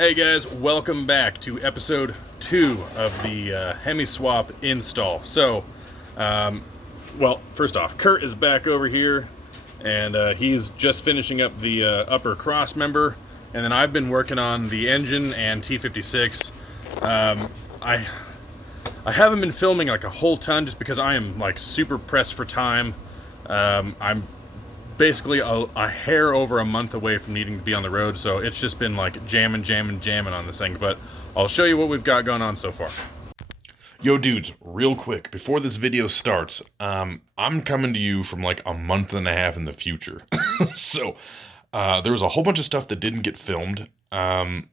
Hey guys, welcome back to episode 2 of the Hemi swap install. So, well, first off, Kurt is back over here, and he's just finishing up the upper cross member, and then I've been working on the engine and T56. I haven't been filming like a whole ton just because I am like super pressed for time. I'm basically a hair over a month away from needing to be on the road, so it's just been like jamming on this thing. But I'll show you what we've got going on so far. Yo dudes, real quick before this video starts, I'm coming to you from like a month and a half in the future. So there was a whole bunch of stuff that didn't get filmed. I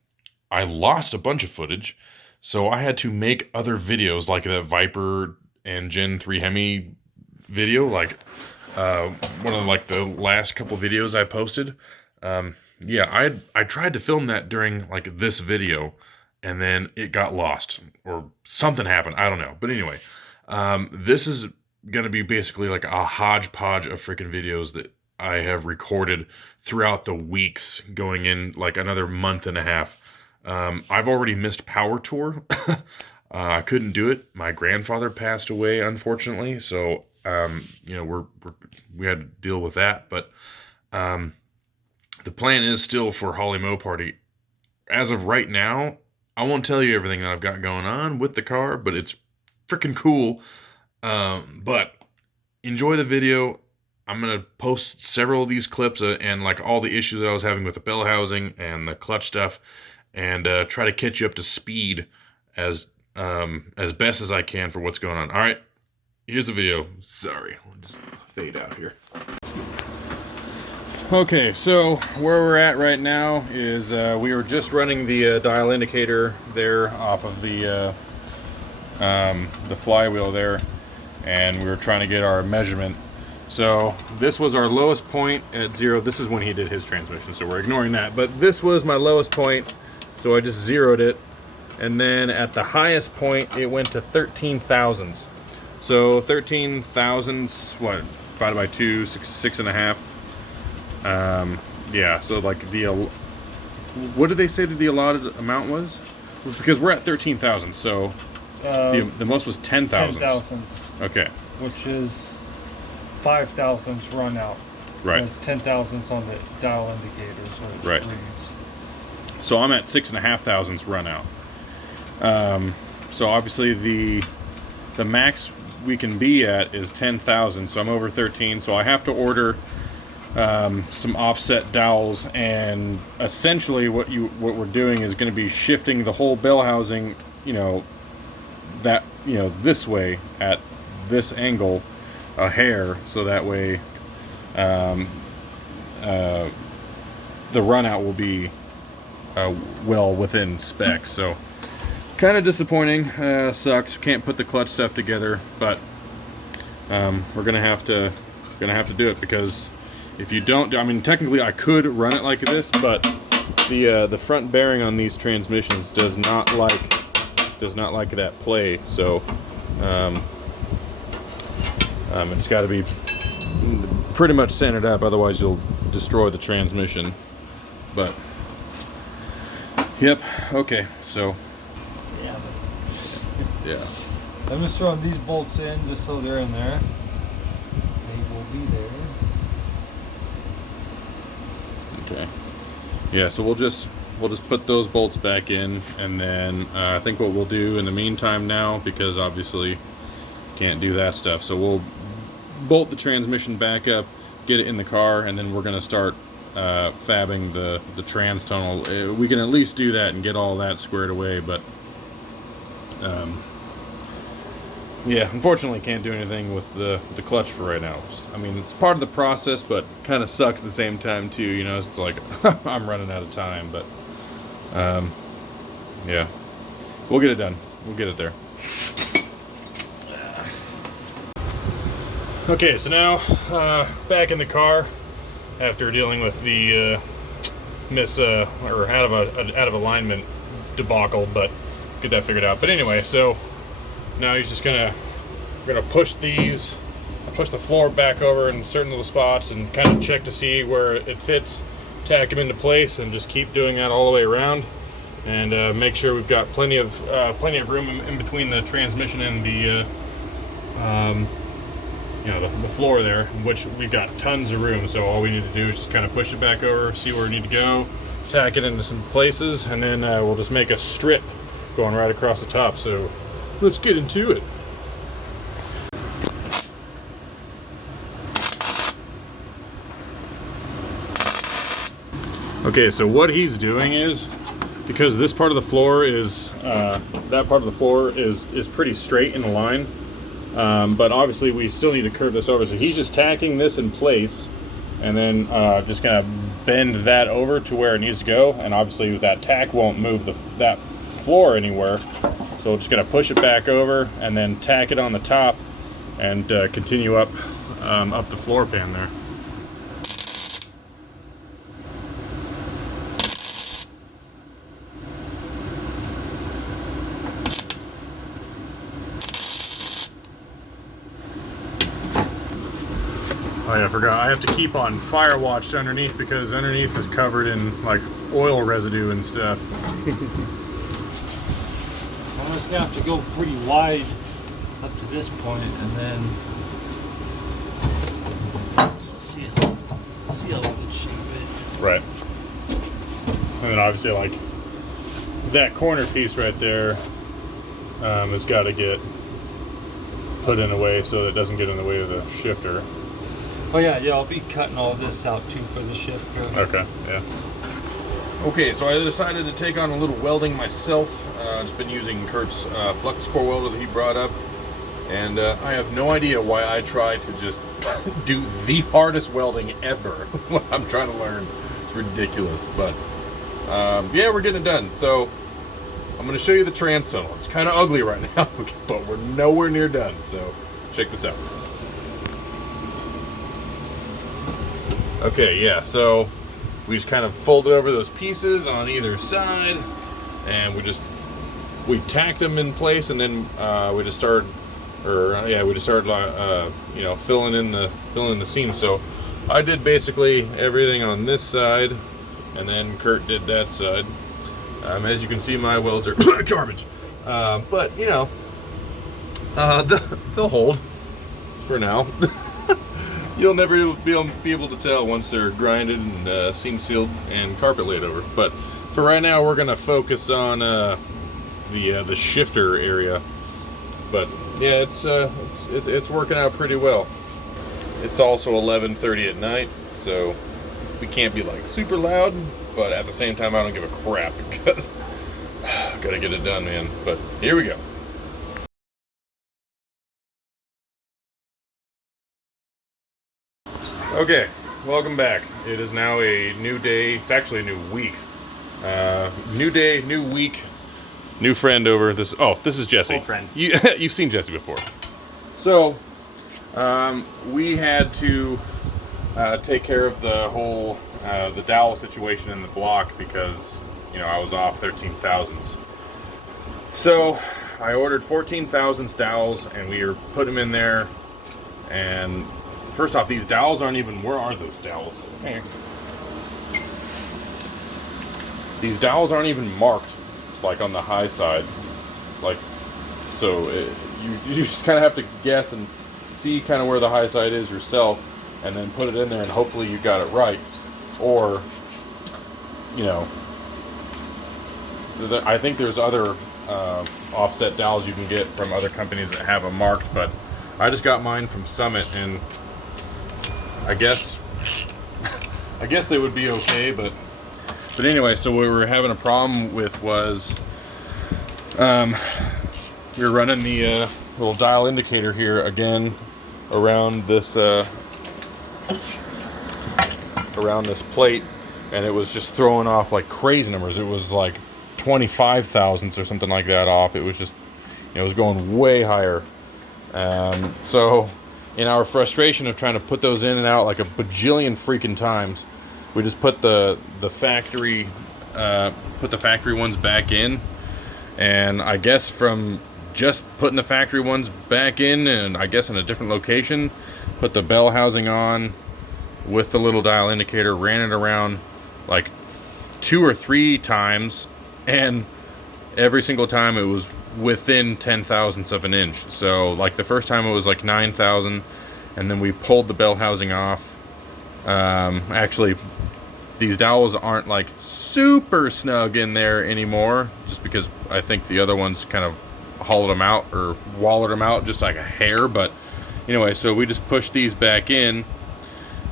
lost a bunch of footage, so I had to make other videos like the Viper and Gen 3 Hemi video, like one of like the last couple videos I posted. Yeah, I tried to film that during like this video, and then it got lost or something happened. I don't know. But anyway, this is gonna be basically like a hodgepodge of freaking videos that I have recorded throughout the weeks going in like another month and a half. I've already missed Power Tour. I couldn't do it. My grandfather passed away, unfortunately, so you know, we had to deal with that. But the plan is still for Holly Mo Party. As of right now, I won't tell you everything that I've got going on with the car, but it's freaking cool. But enjoy the video. I'm gonna post several of these clips and like all the issues that I was having with the bell housing and the clutch stuff, and try to catch you up to speed as best as I can for what's going on. All right. Here's the video. Sorry, I'll just fade out here. Okay, so where we're at right now is we were just running the dial indicator there off of the flywheel there, and we were trying to get our measurement. So this was our lowest point at 0. This is when he did his transmission, so we're ignoring that. But this was my lowest point, so I just zeroed it, and then at the highest point it went to 13 thousandths. So 13 thousandths, what, divided by 2, six and a half. Yeah, so like what did they say that the allotted amount was? Because we're at 13 thousandths, so the most was 10 thousandths. 10 thousandths. Okay. Which is 5 thousandths run out. Right. It's 10 thousandths on the dial indicator, so it right. reads. So I'm at 6.5 thousandths run out. So obviously the max we can be at is 10,000, so I'm over 13, so I have to order some offset dowels, and essentially what we're doing is going to be shifting the whole bell housing, this way at this angle a hair, so that way the run out will be well within spec. So kind of disappointing, sucks. Can't put the clutch stuff together, but we're gonna have to do it, because if you don't, I mean, technically I could run it like this, but the front bearing on these transmissions does not like that play. So it's got to be pretty much centered up, otherwise you'll destroy the transmission. But yep, okay, so. Yeah. I'm just throwing these bolts in just so they're in there. They will be there. Okay. Yeah, so we'll just put those bolts back in, and then I think what we'll do in the meantime now, because obviously can't do that stuff, so we'll bolt the transmission back up, get it in the car, and then we're gonna start fabbing the trans tunnel. We can at least do that and get all that squared away, but yeah, unfortunately can't do anything with the clutch for right now. I mean, it's part of the process, but kind of sucks at the same time too, it's like I'm running out of time, but yeah, we'll get it done. We'll get it there. Okay, so now back in the car after dealing with the out of alignment debacle, but get that figured out. But anyway, so now he's just gonna push the floor back over in certain little spots and kind of check to see where it fits, tack them into place, and just keep doing that all the way around. and make sure we've got plenty of room in between the transmission and the you know, the floor there, which we've got tons of room. So all we need to do is just kind of push it back over, see where we need to go, tack it into some places, and then we'll just make a strip going right across the top. So let's get into it. Okay, so what he's doing is, because this part of the floor is that part of the floor is pretty straight in a line, but obviously we still need to curve this over. So he's just tacking this in place, and then just gonna bend that over to where it needs to go. And obviously that tack won't move that floor anywhere, so we're just gonna push it back over and then tack it on the top and continue up the floor pan there. Oh yeah, I forgot. I have to keep on fire watched underneath, because underneath is covered in like oil residue and stuff. I'm just gonna have to go pretty wide up to this point, and then we'll see how we can shape it. Right. And then obviously, like, that corner piece right there has got to get put in a way so that it doesn't get in the way of the shifter. Oh yeah, I'll be cutting all this out too for the shifter. Okay, yeah. Okay, so I decided to take on a little welding myself. Just been using Kurt's flux core welder that he brought up, and I have no idea why I try to just do the hardest welding ever when I'm trying to learn. It's ridiculous, but yeah, we're getting it done. So I'm going to show you the trans tunnel. It's kind of ugly right now, but we're nowhere near done. So check this out. Okay, yeah, so we just kind of folded over those pieces on either side, and we tacked them in place, and then we just started you know, filling in the seams. So I did basically everything on this side, and then Kurt did that side. As you can see, my welds are garbage, but you know, they'll hold for now. You'll never be able to tell once they're grinded and seam sealed and carpet laid over. But for right now, we're gonna focus on the shifter area. But yeah, it's working out pretty well. It's also 11:30 at night, so we can't be like super loud. But at the same time, I don't give a crap, because gotta get it done, man. But here we go. Okay, welcome back. It is now a new day. It's actually a new week. New day, new week, new friend over. This is Jesse. Old friend. You've seen Jesse before. So, we had to take care of the whole the dowel situation in the block, because you know I was off 13 thousandths. So I ordered 14 thousandths dowels, and we were putting them in there. And first off, these dowels aren't even, where are those dowels? Hey. These dowels aren't even marked, like on the high side. Like, so you just kind of have to guess and see kind of where the high side is yourself, and then put it in there, and hopefully you got it right. Or, you know, I think there's other offset dowels you can get from other companies that have them marked, but I just got mine from Summit, and I guess they would be okay, but anyway, so what we were having a problem with was we were running the little dial indicator here again around this plate, and it was just throwing off like crazy numbers. It was like 25 thousandths or something like that off. It was just, you know, it was going way higher. So in our frustration of trying to put those in and out like a bajillion freaking times, we just put the factory ones back in. And I guess from just putting the factory ones back in, and I guess in a different location, put the bell housing on with the little dial indicator, ran it around like 2 or 3 times, and every single time it was within 10 thousandths of an inch. So like the first time it was like 9,000, and then we pulled the bell housing off. Actually, these dowels aren't like super snug in there anymore, just because I think the other ones kind of hollowed them out or wallowed them out just like a hair. But anyway, so we just pushed these back in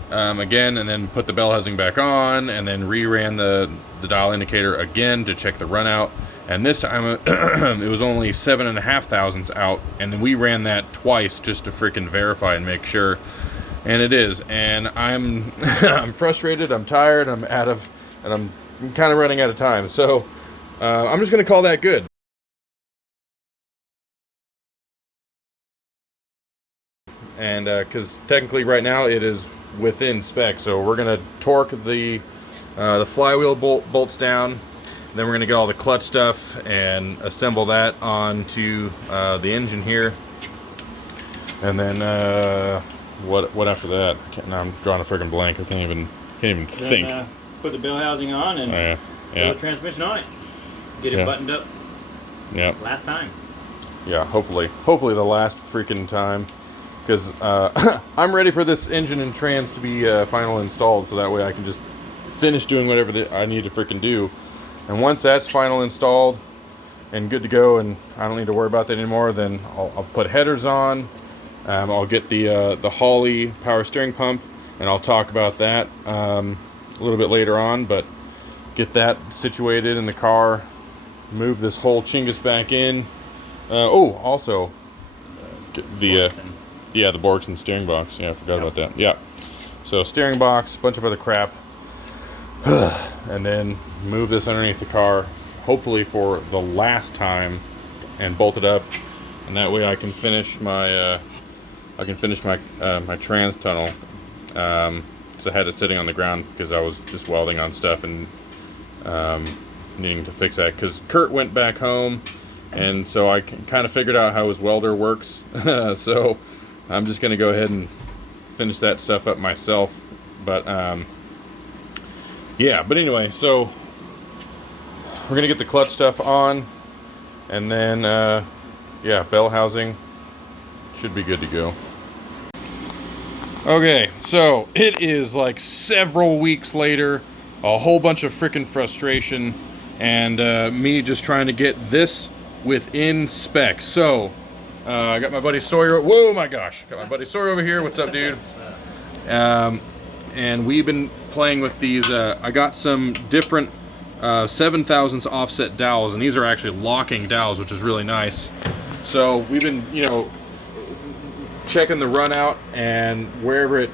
again, and then put the bell housing back on, and then re-ran the dial indicator again to check the run out. And this time it was only 7.5 thousandths out, and then we ran that twice just to freaking verify and make sure. And it is. And I'm I'm frustrated, I'm tired, and I'm kind of running out of time. So I'm just gonna call that good. And because technically right now it is within spec, so we're gonna torque the flywheel bolts down. Then we're gonna get all the clutch stuff and assemble that onto the engine here. And then what after that? Now I'm drawing a friggin' blank. I can't even think. Put the bell housing on and throw the transmission on it. Get it buttoned up. Yeah. Last time. Yeah. Hopefully the last freaking time. Because I'm ready for this engine and trans to be finally installed, so that way I can just finish doing whatever I need to freaking do. And once that's final installed and good to go, and I don't need to worry about that anymore, then I'll put headers on. I'll get the Holley power steering pump, and I'll talk about that a little bit later on. But get that situated in the car, move this whole chingus back in. Also the Borkson steering box. Yeah, I forgot about that. Yeah, so steering box, bunch of other crap. And then move this underneath the car, hopefully for the last time, and bolt it up, and that way I can finish my my trans tunnel. So I had it sitting on the ground because I was just welding on stuff and needing to fix that. Because Kurt went back home, and so I kind of figured out how his welder works. So I'm just gonna go ahead and finish that stuff up myself. But yeah, but anyway, so we're gonna get the clutch stuff on, and then yeah, bell housing should be good to go. Okay, so it is like several weeks later, a whole bunch of freaking frustration, and me just trying to get this within spec. So I got my buddy Sawyer. Whoa, my gosh, got my buddy Sawyer over here. What's up, dude? And we've been playing with these. I got some different 7 thousandths offset dowels, and these are actually locking dowels, which is really nice. So we've been, checking the run out, and wherever it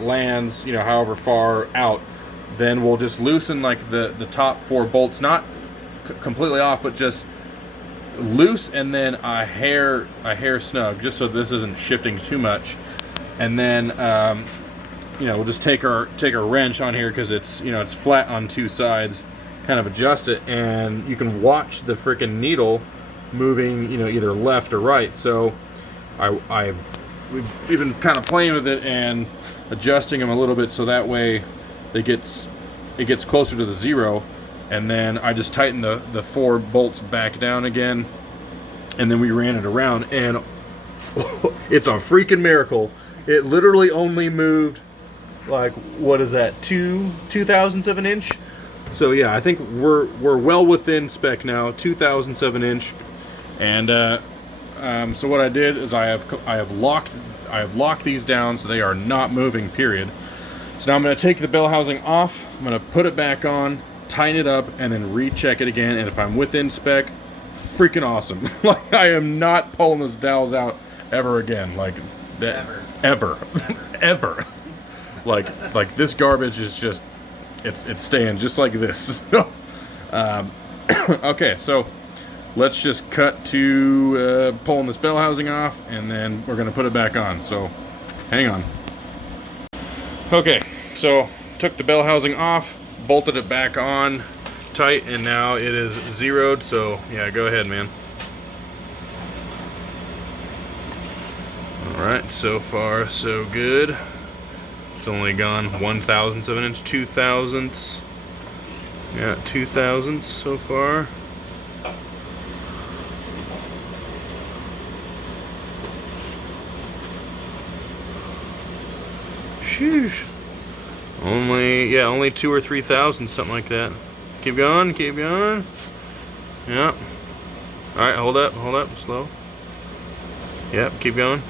lands, however far out, then we'll just loosen like the top 4 bolts, not completely off, but just loose, and then a hair snug, just so this isn't shifting too much. And then we'll just take our wrench on here, because it's it's flat on 2 sides, kind of adjust it, and you can watch the freaking needle moving either left or right. So we've been kind of playing with it and adjusting them a little bit, so that way it gets closer to the 0. And then I just tighten the 4 bolts back down again, and then we ran it around, and it's a freaking miracle. It literally only moved like, what is that, 2 thousandths of an inch? So yeah, I think we're well within spec now, 2 thousandths of an inch. And so what I did is I have locked these down so they are not moving, period. So now I'm going to take the bell housing off, I'm going to put it back on, tighten it up, and then recheck it again. And if I'm within spec, freaking awesome. Like, I am not pulling those dowels out ever again. Like that, ever. Like this garbage is just, it's staying just like this. Okay, so let's just cut to pulling this bell housing off, and then we're gonna put it back on. So hang on. Okay, so took the bell housing off, bolted it back on tight, and now it is zeroed. So yeah, go ahead, man. All right, so far so good. It's only gone 1 thousandths of an inch, 2 thousandths. Yeah, 2,000 so far. Sheesh. Only 2 or 3,000, something like that. Keep going, keep going. Yeah. Alright, hold up, slow. Yep, keep going.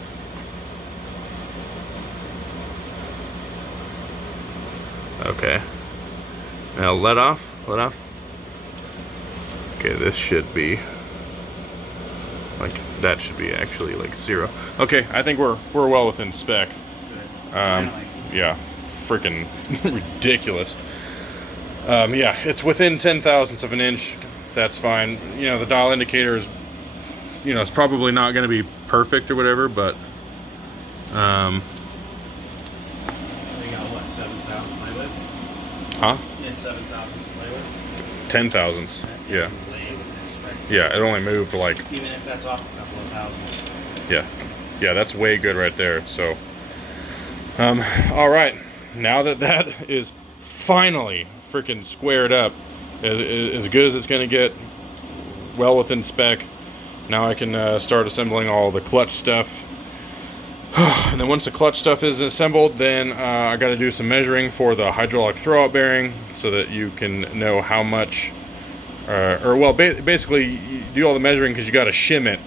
Okay. Now let off. Okay, this should be like, that should be actually like 0. Okay, I think we're well within spec. Yeah, freaking ridiculous. Yeah, it's within 10,000ths of an inch. That's fine. You know, the dial indicator is, you know, it's probably not going to be perfect or whatever, but They got what, 7,000 to play with? Huh? And 7,000 to play with? 10,000ths. Yeah. Way within spec. Yeah, it only moved like, Even if that's off a couple of thousands. yeah, that's way good right there. So, all right, now that is finally freaking squared up, as good as it's going to get, well within spec. Now I can start assembling all the clutch stuff. And then once the clutch stuff is assembled, then I got to do some measuring for the hydraulic throwout bearing so that you can know how much, basically you do all the measuring because you got to shim it.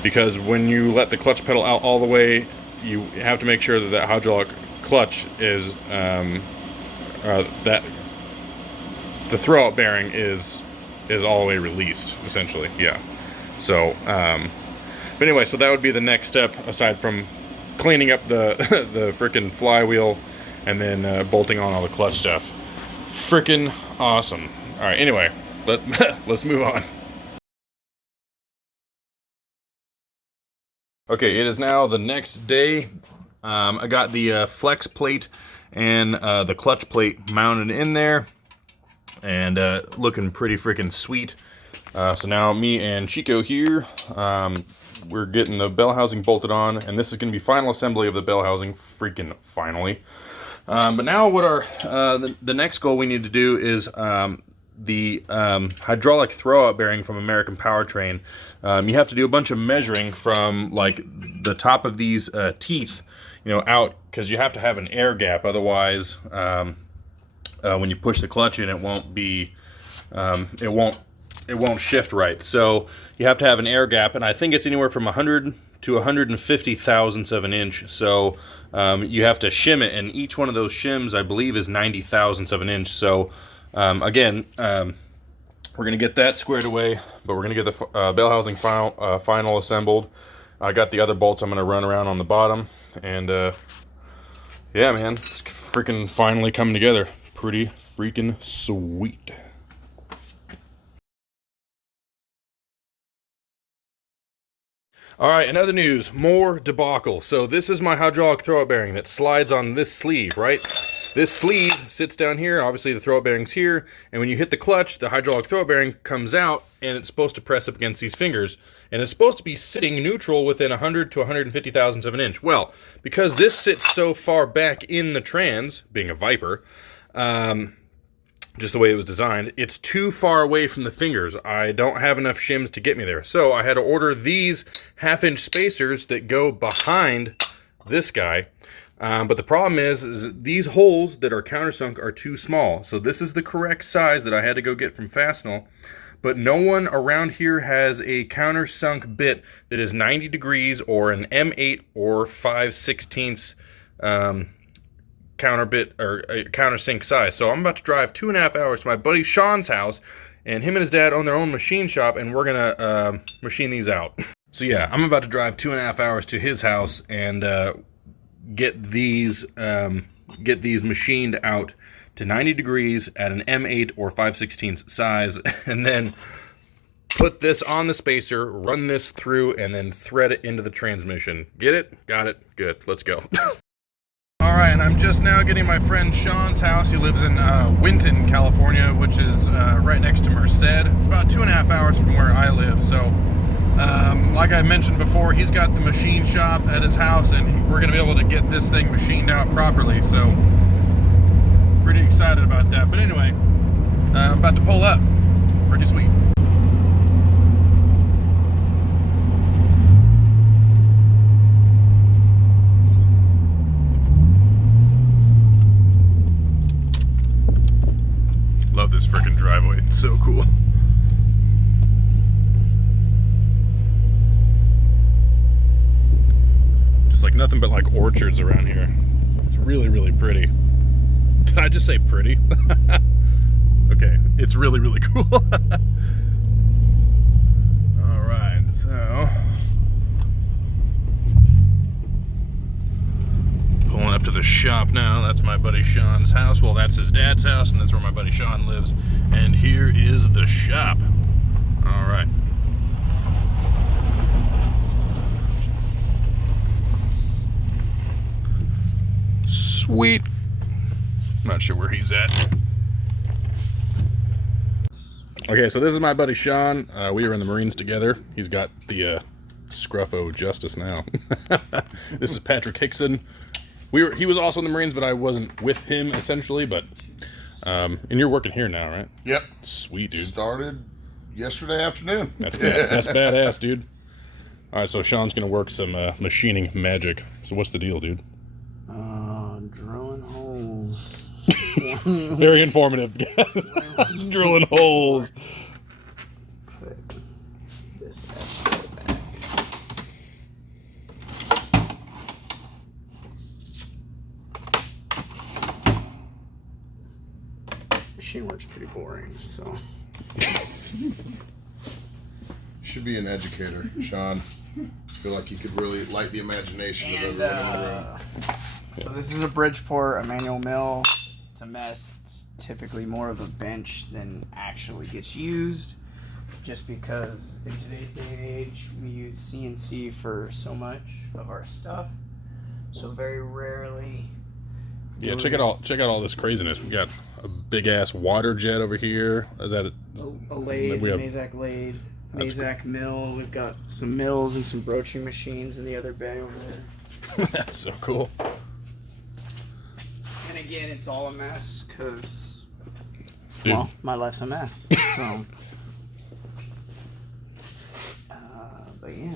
Because when you let the clutch pedal out all the way, you have to make sure that hydraulic clutch is, that the throwout bearing is all the way released, essentially. Yeah. So, but anyway, so that would be the next step, aside from cleaning up the the frickin' flywheel and then bolting on all the clutch stuff. Frickin' awesome. All right. Anyway, let's move on. Okay, it is now the next day. I got the flex plate and the clutch plate mounted in there, and looking pretty freaking sweet. So now me and Chico here, we're getting the bell housing bolted on, and this is going to be final assembly of the bell housing, freaking finally. But now what the next goal we need to do is the hydraulic throwout bearing from American Powertrain. You have to do a bunch of measuring from like the top of these teeth, you know, out, because you have to have an air gap. Otherwise, when you push the clutch in, it won't be, it won't shift right. So you have to have an air gap, and I think it's anywhere from 100 to 150 thousandths of an inch. So you have to shim it, and each one of those shims, I believe, is 90 thousandths of an inch. So again, we're gonna get that squared away, but we're gonna get the bell housing final assembled. I got the other bolts I'm gonna run around on the bottom, and yeah, man, it's freaking finally coming together. Pretty freaking sweet. All right, in other news, more debacle. So this is my hydraulic throwout bearing that slides on this sleeve, right? This sleeve sits down here, obviously the throwout bearing's here, and when you hit the clutch, the hydraulic throwout bearing comes out, and it's supposed to press up against these fingers, and it's supposed to be sitting neutral within 100 to 150 thousandths of an inch. Well, because this sits so far back in the trans, being a Viper, just the way it was designed, it's too far away from the fingers. I don't have enough shims to get me there. So I had to order these 1/2-inch spacers that go behind this guy. But the problem is these holes that are countersunk are too small. So this is the correct size that I had to go get from Fastenal. But no one around here has a countersunk bit that is 90 degrees or an M8 or 5/16 counter bit or countersink size. So I'm about to drive 2.5 hours to my buddy Sean's house, and him and his dad own their own machine shop, and we're gonna machine these out. So yeah, I'm about to drive 2.5 hours to his house and get these machined out to 90 degrees at an M8 or 5/16 size, and then put this on the spacer, run this through, and then thread it into the transmission. Get it? Got it? Good. Let's go. All right, and I'm just now getting my friend Sean's house. He lives in Winton, California, which is right next to Merced. It's about 2.5 hours from where I live. So, like I mentioned before, he's got the machine shop at his house, and we're going to be able to get this thing machined out properly. So, pretty excited about that. But anyway, I'm about to pull up. Pretty sweet. Love this freaking driveway. It's so cool. Just like nothing but like orchards around here. It's really, really pretty. Did I just say pretty? Okay, it's really, really cool. All right, so pulling up to the shop now. That's my buddy Sean's house. Well, that's his dad's house, and that's where my buddy Sean lives. And here is the shop. All right. Sweet. I'm not sure where he's at. Okay, so this is my buddy Sean. We were in the Marines together. He's got the Scruffo Justice now. This is Patrick Hickson. He was also in the Marines, but I wasn't with him essentially. But and you're working here now, right? Yep. Sweet, dude. Started yesterday afternoon. That's badass, dude. All right, so Sean's gonna work some machining magic. So what's the deal, dude? Drilling holes. Very informative. Drilling holes. Put this extra back. Machine work's pretty boring, so. Should be an educator, Sean. Feel like you could really light the imagination of everyone in the room. So this is a Bridgeport, a manual mill. It's a mess. It's typically more of a bench than actually gets used, just because in today's day and age we use CNC for so much of our stuff. So very rarely. Yeah, check out all this craziness. We got a big ass water jet over here. Is that A lathe, we have, Mazak lathe, Mazak mill. We've got some mills and some broaching machines in the other bay over there. That's so cool. And again, it's all a mess because, Dude. well, my life's a mess. So, but yeah,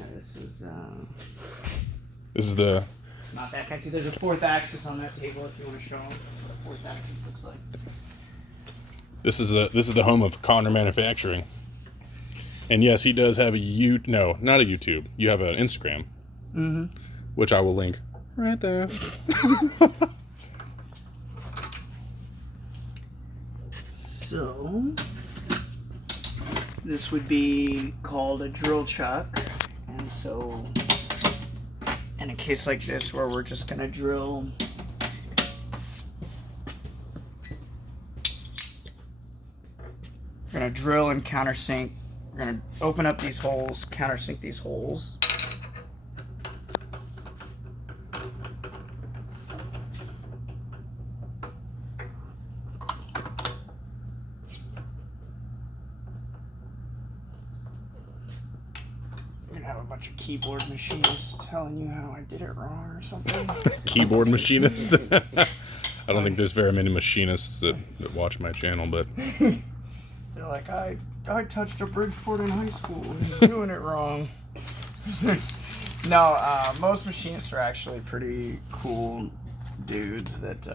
This is the. not that fancy. There's a fourth axis on that table if you want to show them what the fourth axis looks like. This is the home of Connor Manufacturing. And yes, he does have no, not a YouTube. You have an Instagram. Mm-hmm. Which I will link right there. So, this would be called a drill chuck. And so, in a case like this where we're just gonna drill and countersink. We're gonna open up these holes, countersink these holes. We're gonna have a bunch of keyboard machinists telling you how I did it wrong or something. Keyboard machinist. I don't think there's very many machinists that watch my channel, but They're like, I touched a Bridgeport in high school and he's doing it wrong. No, most machinists are actually pretty cool dudes that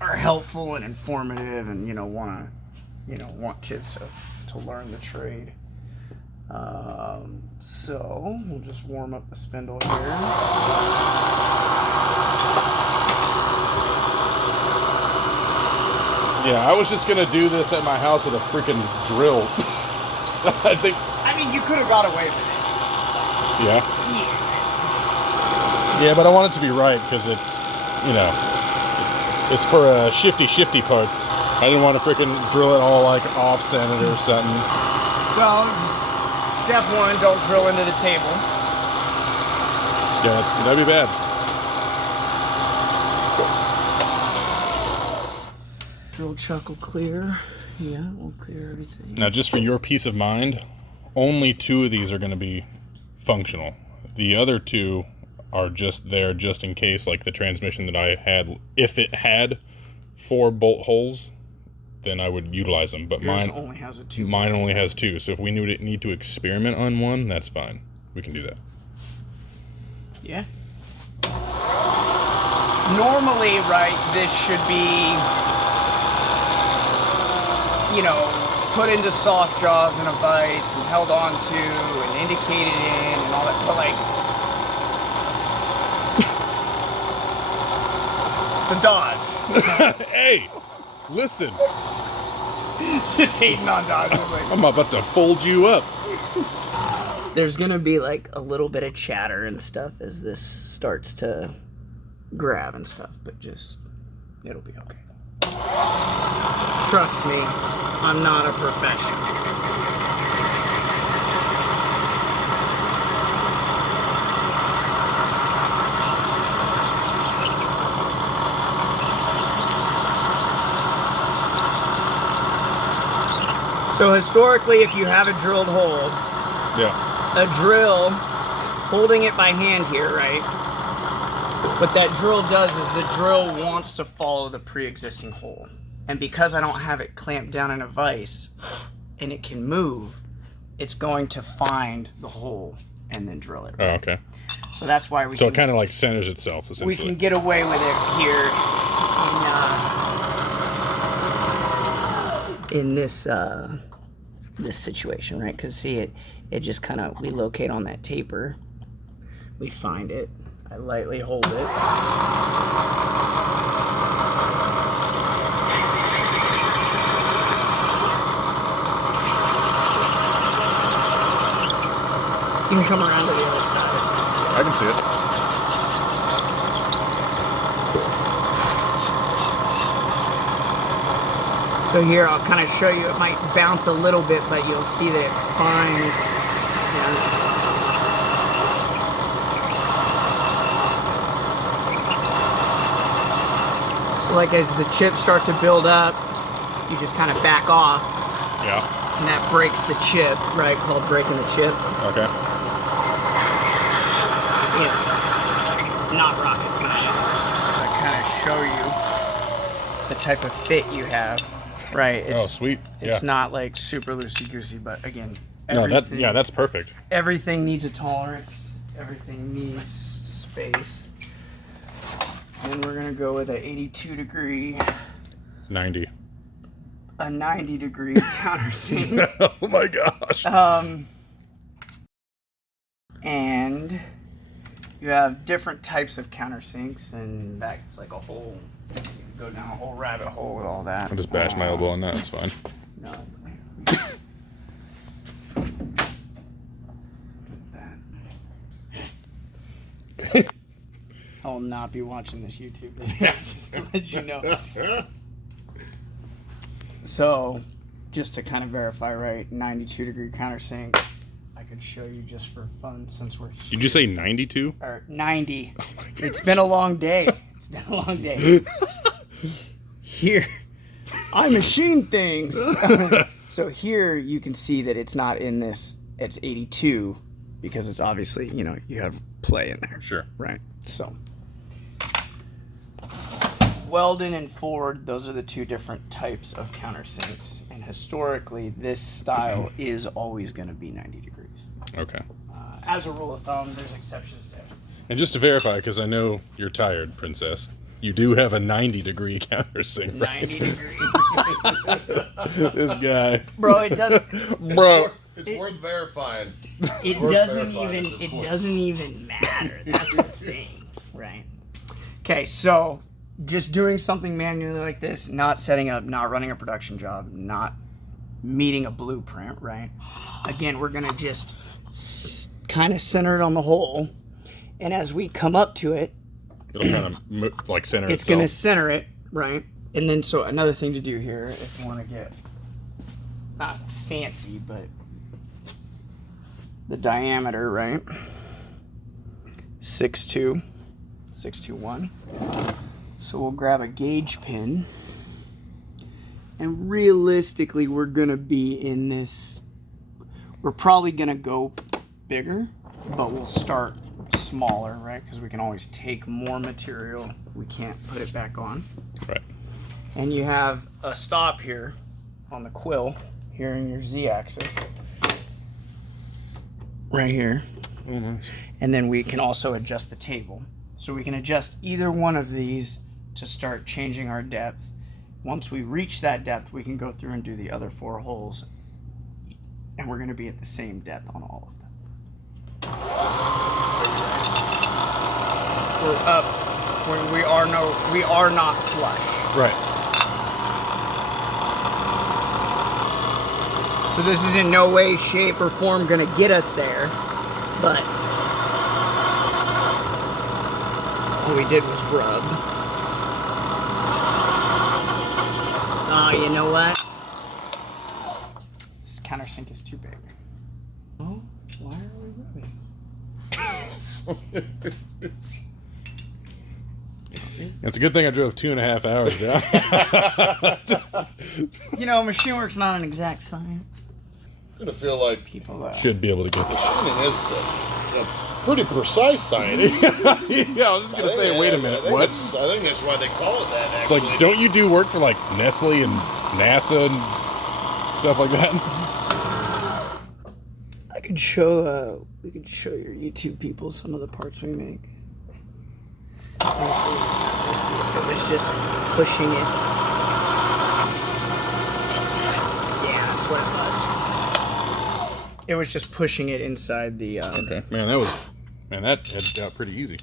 are helpful and informative and want kids to learn the trade. So we'll just warm up the spindle here. yeah, I was just gonna do this at my house with a freaking drill. I think. I mean, you could have got away with it. Yeah. Yeah. Yeah, but I want it to be right because it's, it's for shifty parts. I didn't want to freaking drill it all like off-centered or something. So, step one, don't drill into the table. Yeah, that'd be bad. Drill chuck will clear. Yeah, we'll clear everything. Now, just for your peace of mind, only 2 of these are going to be functional. The other 2 are just there just in case, like the transmission that I had, if it had 4 bolt holes, then I would utilize them. But Yours only has a 2. Mine only has 2. So if we need to experiment on one, that's fine. We can do that. Yeah. Normally, right, this should be, you know, put into soft jaws in a vise and held on to and indicated in and all that, but like, it's a Dodge. Hey, listen. Just hating on Dodge. Like, I'm about to fold you up. there's gonna be like a little bit of chatter and stuff as this starts to grab and stuff, but just, it'll be okay. Trust me, I'm not a professional. So historically, if you have a drilled hole, a drill, holding it by hand here, right? What that drill does is the drill wants to follow the pre-existing hole. And because I don't have it clamped down in a vise and it can move, it's going to find the hole and then drill it. Oh, okay. So that's why we So it kind of like centers itself, essentially. we can get away with it here in this this situation, right? Because see, it just kind of, we locate on that taper, we find it, I lightly hold it. You can come around to the other side. I can see it. So here, I'll kind of show you, it might bounce a little bit, but you'll see that it finds, So like as the chips start to build up, you just kind of back off. Yeah. And that breaks the chip, right? Called breaking the chip. Okay. Yeah. Not rocket science. I kind of show you the type of fit you have, right? It's, oh, sweet. It's yeah. not like super loosey-goosey, but again, No, that's perfect. Everything needs a tolerance. Everything needs space. And we're gonna go with a 82 degree. 90. A 90 degree countersink. Oh my gosh. And you have different types of countersinks, and that's like a whole, you can go down a whole rabbit hole with all that. I'll just bash my elbow on that, it's fine. No. I will not be watching this YouTube video, just to let you know. So, just to kind of verify, right, 92 degree countersink. I could show you just for fun since we're here. Did you say 92? Or 90. Oh my gosh. It's been a long day. It's been a long day. Here, I machine things. So here you can see that it's not in this, it's 82 because it's obviously, you know, you have play in there. Sure. Right. So, Welding and Ford, those are the two different types of countersinks. And historically, this style is always going to be 90 degrees. Okay. As a rule of thumb, there's exceptions there. And just to verify, because I know you're tired, Princess, you do have a 90 degree countersink, right? 90 degrees. This guy. Bro, it doesn't. Bro. It's worth verifying. It doesn't even matter. That's the thing, right? Okay, so just doing something manually like this, not setting up, not running a production job, not meeting a blueprint, right? Again, we're gonna just kind of center it on the hole, and as we come up to it, It'll kind of like center it's itself. gonna center it, right? And then, so another thing to do here, if you want to get not fancy, but the diameter, right? 6'2", 6'2", So we'll grab a gauge pin, and realistically, we're gonna be in this. We're probably gonna go bigger, but we'll start smaller, right? Because we can always take more material. We can't put it back on. Right. And you have a stop here on the quill, here in your Z-axis. Right here. Oh, nice. And then we can also adjust the table. So we can adjust either one of these to start changing our depth. Once we reach that depth, we can go through and do the other 4 holes. And we're going to be at the same depth on all of them. We're up when we are not flush. Right. So this is in no way, shape, or form going to get us there, but all we did was rub. Oh, you know what? This countersink is too big. Oh, why are we rubbing? It's a good thing I drove 2.5 hours down. You know, machine work's not an exact science. I'm gonna feel like People Should be able to get this. machining is a pretty precise science. Yeah, I was just gonna say, wait a minute, what? I think that's why they call it that. It's Actually, like, don't you do work for like Nestle and NASA and stuff like that? I could show, we could show your YouTube people some of the parts we make. Let's see if it was just pushing it. Yeah, that's what it was. It was just pushing it inside the. Okay, man, that headed out pretty easy.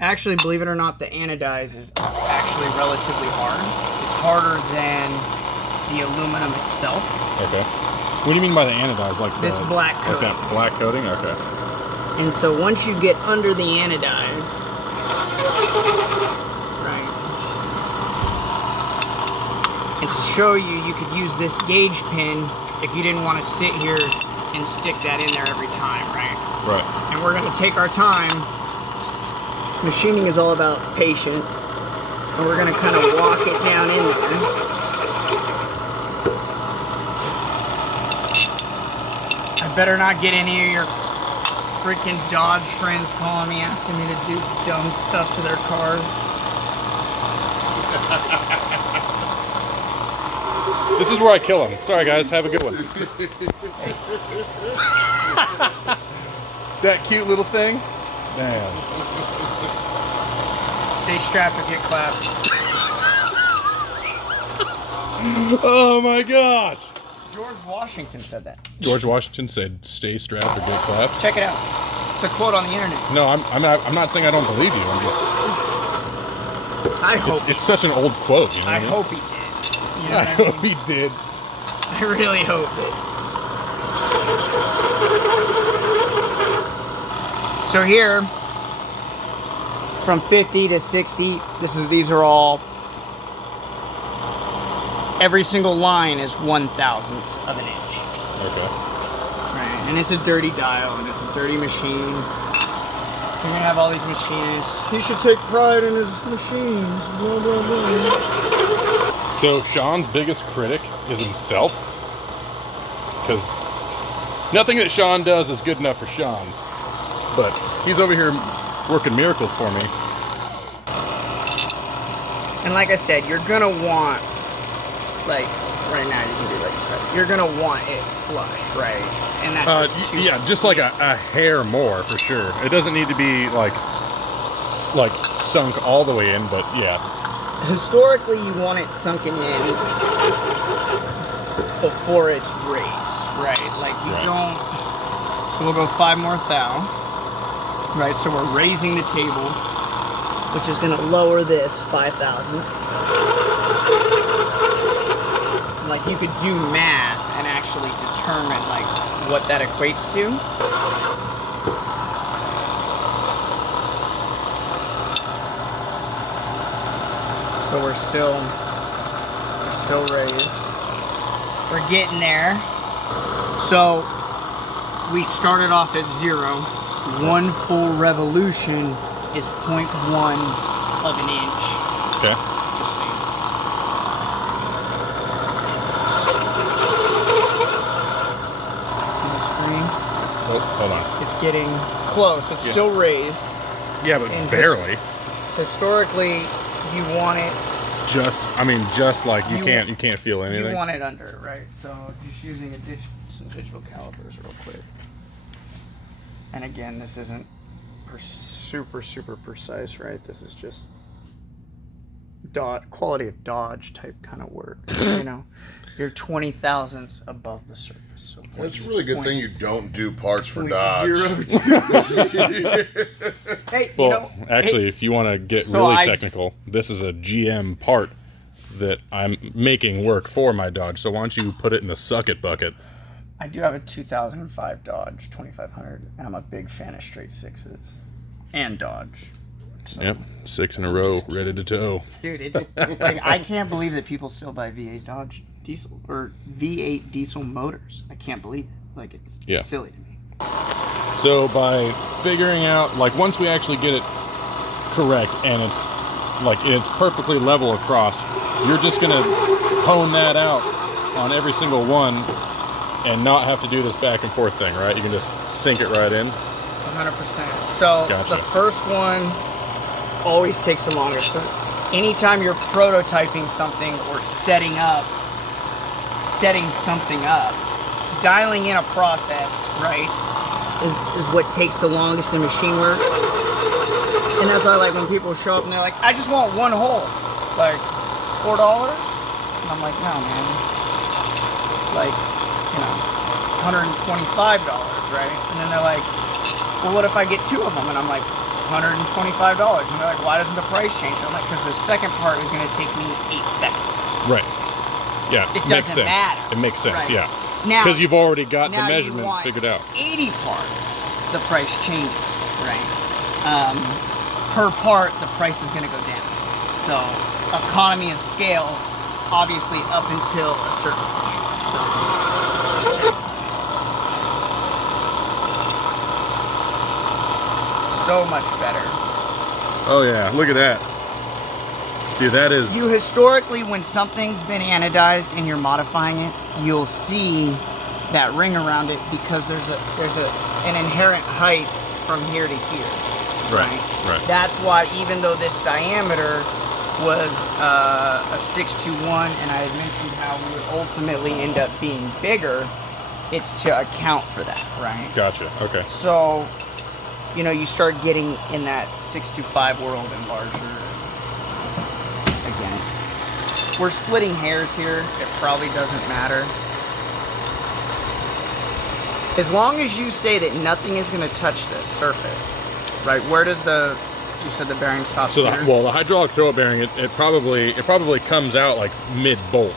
Actually, believe it or not, the anodize is actually relatively hard. It's harder than the aluminum itself. Okay. What do you mean by the anodize? Like This black Like coating. that black coating? Okay. And so once you get under the anodize, right, and to show you, you could use this gauge pin if you didn't want to sit here and stick that in there every time, right? Right. And we're going to take our time. Machining is all about patience. And we're going to kind of walk it down in there. I better not get any of your freaking Dodge friends calling me asking me to do dumb stuff to their cars. This is where I kill him. Sorry, guys. Have a good one. That cute little thing? Damn. Stay strapped or get clapped. Oh my gosh. George Washington said that. George Washington said, "Stay strapped or get clapped." Check it out. It's a quote on the internet. No, I'm not saying I don't believe you. I'm just. I hope. It's such an old quote. You know I what hope he did. You know I what I hope mean? he did. I really hope it. So here, from 50 to 60, these are all. Every single line is 1/1000th of an inch. Okay. Right, and it's a dirty dial, and it's a dirty machine. You're gonna have all these machinists. He should take pride in his machines. Blah blah blah. So Sean's biggest critic is himself, because nothing that Sean does is good enough for Sean. But he's over here working miracles for me. And like I said, you're gonna want, like, right now you can do like so. You're gonna want it flush, right? And that's just too yeah, just like a hair more for sure. It doesn't need to be like sunk all the way in, but yeah. Historically, you want it sunken in before it's raised, right? Like you don't. So we'll go 5 more thou, right? So we're raising the table, which is gonna lower this 5/1000. Like you could do math and actually determine like what that equates to. So we're still raised. We're getting there. So we started off at 0. 1 full revolution is 0.1 of an inch. Okay. Just so you know. On the screen. Oh, hold on. It's getting, so close. It's still raised. Yeah, but barely. Historically, you want it. Just like you can't feel anything. You want it under, right? So just using some digital calipers real quick. And again, this isn't super precise, right? This is just quality of dodge type kind of work. You know, you're 20 thousandths above the surface. So that's a really good thing you don't do parts for Dodge. Hey, well, actually, if you want to get really technical, this is a GM part that I'm making work for my Dodge. So why don't you put it in the suck it bucket? I do have a 2005 Dodge 2500, and I'm a big fan of straight sixes and Dodge. So, yep, 6 in a row, ready to tow. Dude, it's like, I can't believe that people still buy V8 Dodge diesel or V8 diesel motors. I can't believe it. Like, it's silly to me. So by figuring out, like, once we actually get it correct and it's perfectly level across, you're just gonna hone that out on every single one and not have to do this back and forth thing, right? You can just sink it right in. 100%. So gotcha. The first one always takes the longest. So anytime you're prototyping something or setting something up, dialing in a process, right, is what takes the longest in machine work. And that's why, like, when people show up and they're like, I just want one hole, like $4, and I'm like, no, man, like, you know, $125, right? And then they're like, well, what if I get 2 of them? And I'm like, $125. And they're like, why doesn't the price change? And I'm like, because the second part is going to take me 8 seconds. Right. Yeah. It doesn't matter. It makes sense. Right. Yeah. Now, because you've already got the now measurement you want figured out. 80 parts, the price changes, right? Per part, the price is going to go down. So economy of scale, obviously, up until a certain point. So much better. Oh yeah, look at that. Dude, that is... You historically, when something's been anodized and you're modifying it, you'll see that ring around it because there's an inherent height from here to here. Right. That's why, even though this diameter was a 621, and I had mentioned how we would ultimately end up being bigger, it's to account for that, right? Gotcha. Okay. So, you know, you start getting in that 625 world and larger. Again, we're splitting hairs here. It probably doesn't matter. As long as you say that nothing is going to touch this surface, right? Where does you said the bearing stops So here? the hydraulic throw bearing, it probably comes out like mid bolt,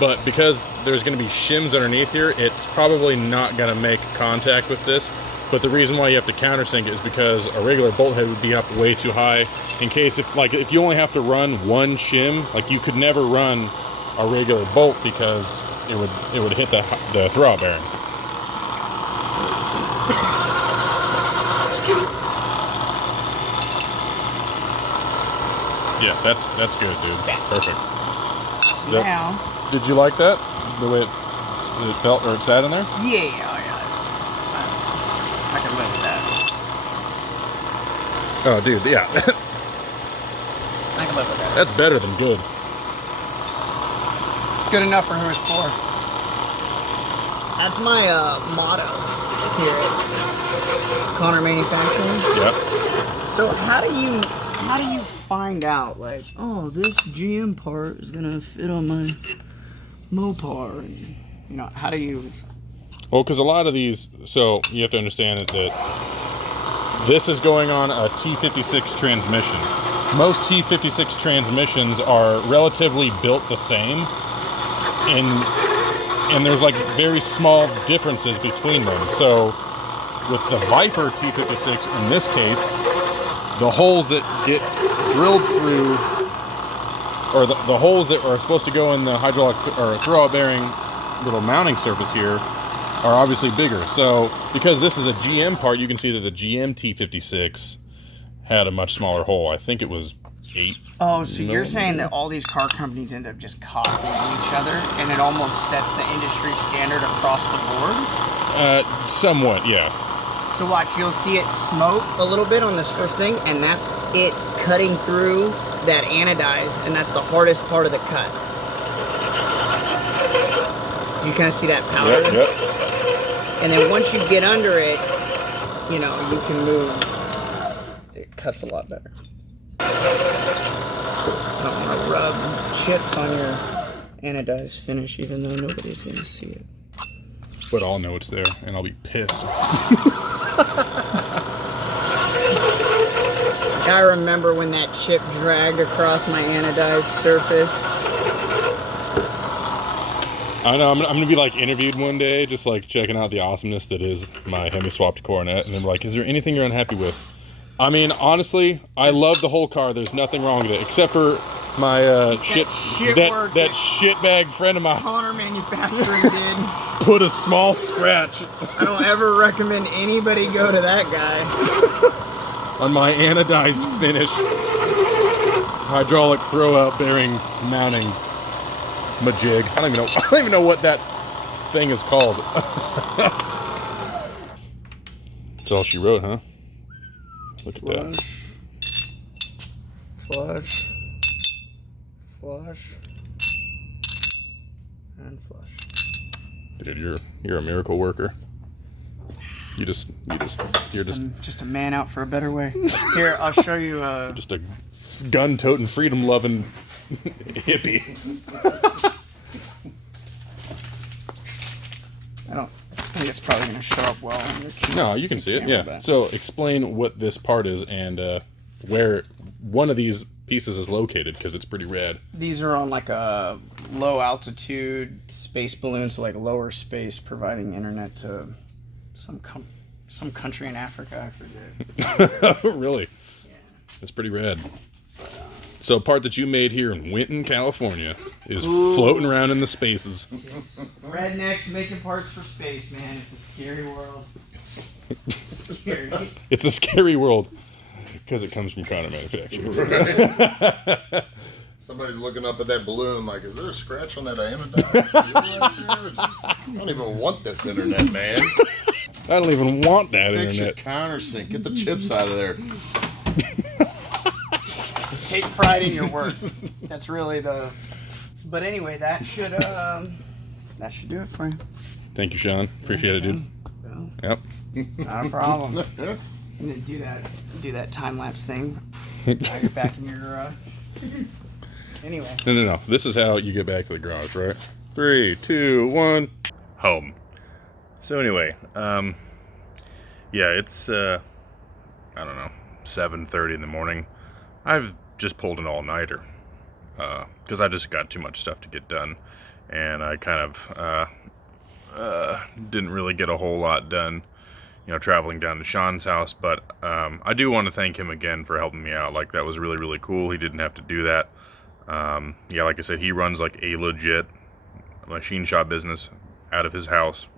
but because there's going to be shims underneath here, it's probably not going to make contact with this. But the reason why you have to countersink it is because a regular bolt head would be up way too high. In case if you only have to run one shim, like you could never run a regular bolt because it would hit the throw bearing. Yeah, that's good, dude. Perfect. Now, did you like that? The way it felt or it sat in there? yeah. I can live with that. Oh, dude, yeah. I can live with that. That's better than good. It's good enough for who it's for. That's my motto here at Connor Manufacturing. Yeah. So how do you find out, like, oh, this GM part is gonna fit on my Mopar? And, you know, how do you? Well, because a lot of these, so you have to understand that this is going on a T56 transmission. Most T56 transmissions are relatively built the same, and there's like very small differences between them. So with the Viper T56, in this case, the holes that get drilled through, or the holes that are supposed to go in the hydraulic or throwout bearing little mounting surface here, are obviously bigger. So because this is a GM part, you can see that the GM T56 had a much smaller hole. I think it was 8. Oh, so you're saying that all these car companies end up just copying each other, and it almost sets the industry standard across the board? Somewhat, yeah. So watch, you'll see it smoke a little bit on this first thing, and that's it cutting through that anodize, and that's the hardest part of the cut. You kind of see that powder? Yep. And then once you get under it, you know, you can move. It cuts a lot better. I don't want to rub chips on your anodized finish, even though nobody's going to see it. But I'll know it's there, and I'll be pissed. I remember when that chip dragged across my anodized surface. I know, I'm gonna be like interviewed one day, just like checking out the awesomeness that is my Hemi swapped Coronet, and they're like, is there anything you're unhappy with? I mean, honestly, I love the whole car. There's nothing wrong with it, except for my that shitbag friend of mine. Connor Manufacturing did. Put a small scratch. I don't ever recommend anybody go to that guy. On my anodized finish. Hydraulic throw-out bearing mounting majig. I don't even know what that thing is called. That's all she wrote, huh? Look at that. Flush. Flush. And flush. Dude, you're a miracle worker. You're just a man out for a better way. Here, I'll show you. Just a gun-toting, freedom-loving hippie. I think it's probably going to show up well on your camera. No, you can see it. Yeah. So explain what this part is and where one of these pieces is located, because it's pretty rad. These are on like a low altitude space balloon, so like lower space, providing internet to some country in Africa. I forget. Really? Yeah. That's pretty rad. So a part that you made here in Winton, California is floating around in the spaces. Rednecks making parts for space, man. It's a scary world. Scary. It's a scary world because it comes from Coronet manufacturers. Right. Somebody's looking up at that balloon like, is there a scratch on that anodize? I don't even want this internet, man. I don't even want that Fix your internet. countersink. Get the chips out of there. Take pride in your work. That's really the. But anyway, that should do it for you. Thank you, Sean. Appreciate it, dude. Well, Yep. not a problem. I'm gonna do that time lapse thing. Now you're back in your. Anyway. No. This is how you get back to the garage, right? 3, 2, 1. Home. So anyway, yeah, it's I don't know, 7:30 in the morning. I've just pulled an all-nighter because I just got too much stuff to get done, and I kind of didn't really get a whole lot done, you know, traveling down to Sean's house. But I do want to thank him again for helping me out. Like, that was really, really cool. He didn't have to do that. Yeah, like I said, he runs like a legit machine shop business out of his house.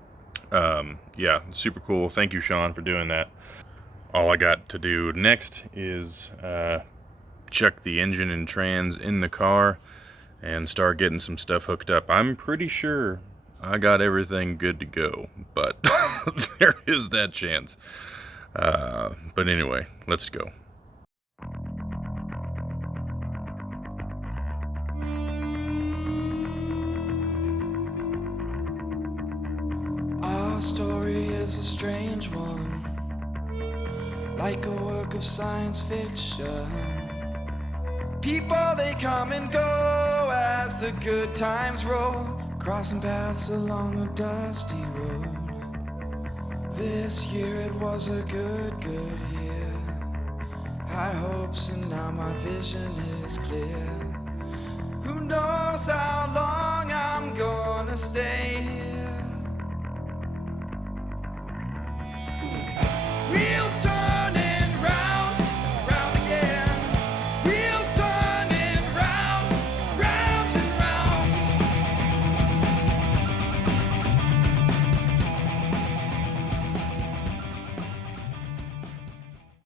Yeah, super cool. Thank you, Sean, for doing that. All I got to do next is check the engine and trans in the car and start getting some stuff hooked up. I'm pretty sure I got everything good to go, but there is that chance. But anyway, let's go. Our story is a strange one, like a work of science fiction. People, they come and go as the good times roll, crossing paths along a dusty road. This year it was a good year. High hopes and now my vision is clear. Who knows how long